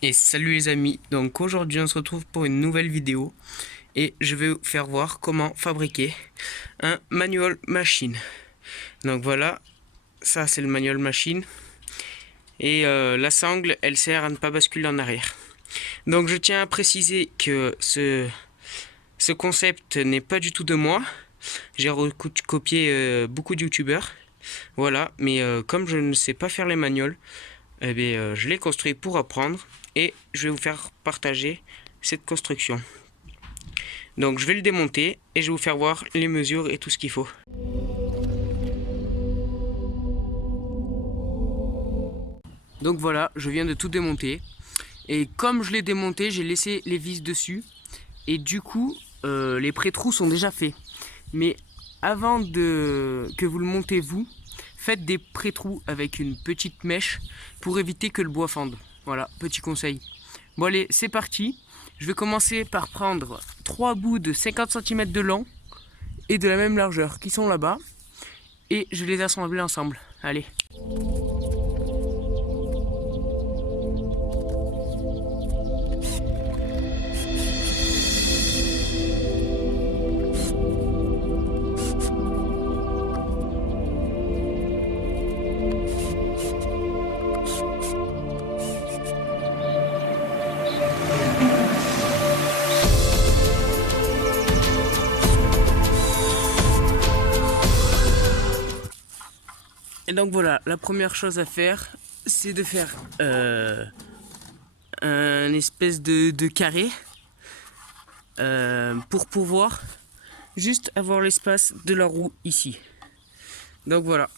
Et salut les amis, donc aujourd'hui on se retrouve pour une nouvelle vidéo et je vais vous faire voir comment fabriquer un manual machine. Donc voilà, ça c'est le manual machine et la sangle elle sert à ne pas basculer en arrière. Donc je tiens à préciser que ce concept n'est pas du tout de moi, j'ai recopié beaucoup de youtubeurs, voilà, mais comme je ne sais pas faire les manuals, eh bien, je l'ai construit pour apprendre et je vais vous faire partager cette construction. Donc je vais le démonter et je vais vous faire voir les mesures et tout ce qu'il faut. Donc voilà, je viens de tout démonter. Et comme je l'ai démonté, j'ai laissé les vis dessus. Et du coup, les pré-trous sont déjà faits. Mais avant que vous le montez vous, faites des pré-trous avec une petite mèche pour éviter que le bois fende. Voilà, petit conseil. Bon allez, c'est parti. Je vais commencer par prendre 3 bouts de 50 cm de long et de la même largeur qui sont là-bas. Et je vais les assembler ensemble. Allez. Et donc voilà, la première chose à faire, c'est de faire un espèce de carré pour pouvoir juste avoir l'espace de la roue ici. Donc voilà.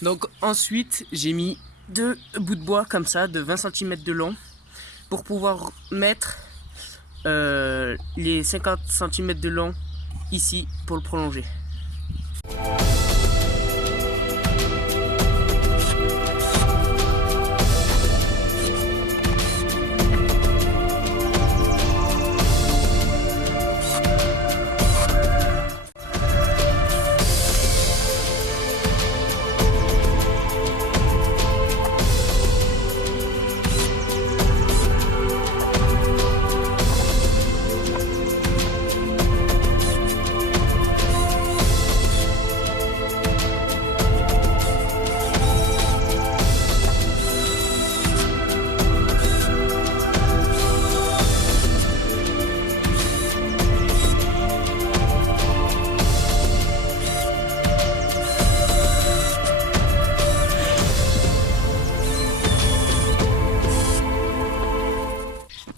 Donc ensuite, j'ai mis 2 bouts de bois comme ça, de 20 cm de long, pour pouvoir mettre les 50 cm de long ici pour le prolonger.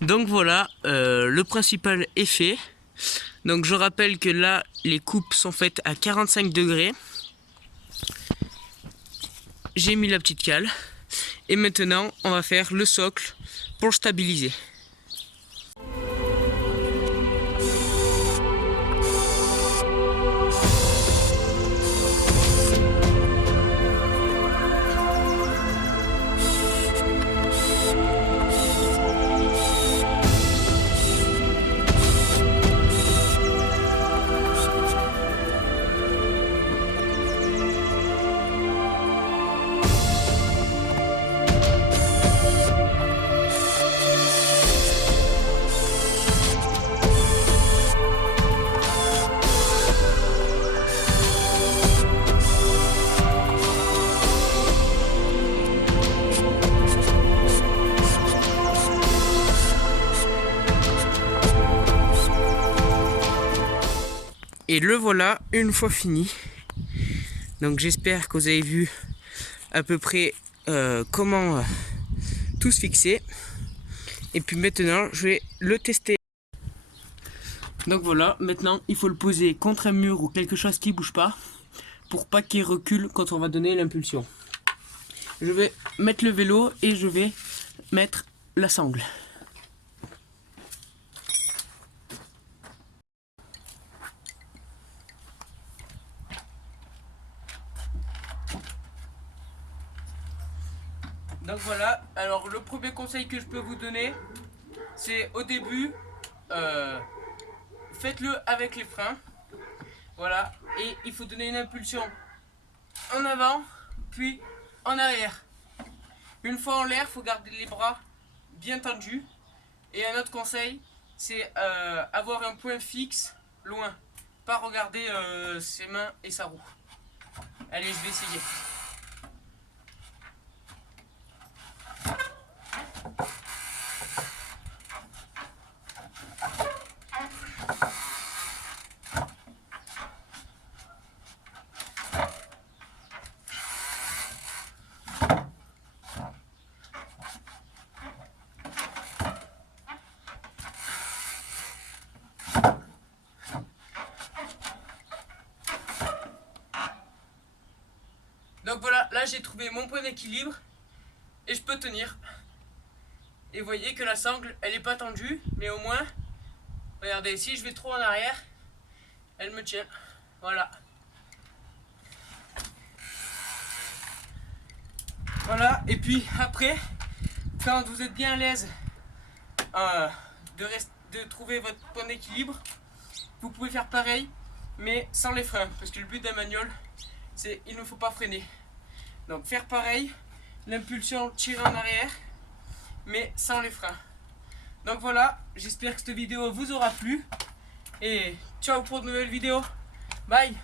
Donc voilà, le principal est fait. Donc je rappelle que là, les coupes sont faites à 45 degrés. J'ai mis la petite cale. Et maintenant, on va faire le socle pour stabiliser. Et le voilà, une fois fini. Donc j'espère que vous avez vu à peu près comment tout se fixer. Et puis maintenant, je vais le tester. Donc voilà, maintenant il faut le poser contre un mur ou quelque chose qui bouge pas pour pas qu'il recule quand on va donner l'impulsion. Je vais mettre le vélo et je vais mettre la sangle. Donc voilà, alors le premier conseil que je peux vous donner, c'est au début, faites-le avec les freins. Voilà, et il faut donner une impulsion en avant, puis en arrière. Une fois en l'air, il faut garder les bras bien tendus. Et un autre conseil, c'est avoir un point fixe loin. Pas regarder ses mains et sa roue. Allez, je vais essayer. Donc voilà, là j'ai trouvé mon point d'équilibre et je peux tenir. Et vous voyez que la sangle, elle n'est pas tendue, mais au moins, regardez, si je vais trop en arrière, elle me tient. Voilà. Voilà, et puis après, quand vous êtes bien à l'aise de trouver votre point d'équilibre, vous pouvez faire pareil, mais sans les freins, parce que le but d'un manual, c'est il ne faut pas freiner. Donc faire pareil, l'impulsion tirer en arrière, mais sans les freins. Donc voilà, j'espère que cette vidéo vous aura plu, et ciao pour de nouvelles vidéos. Bye.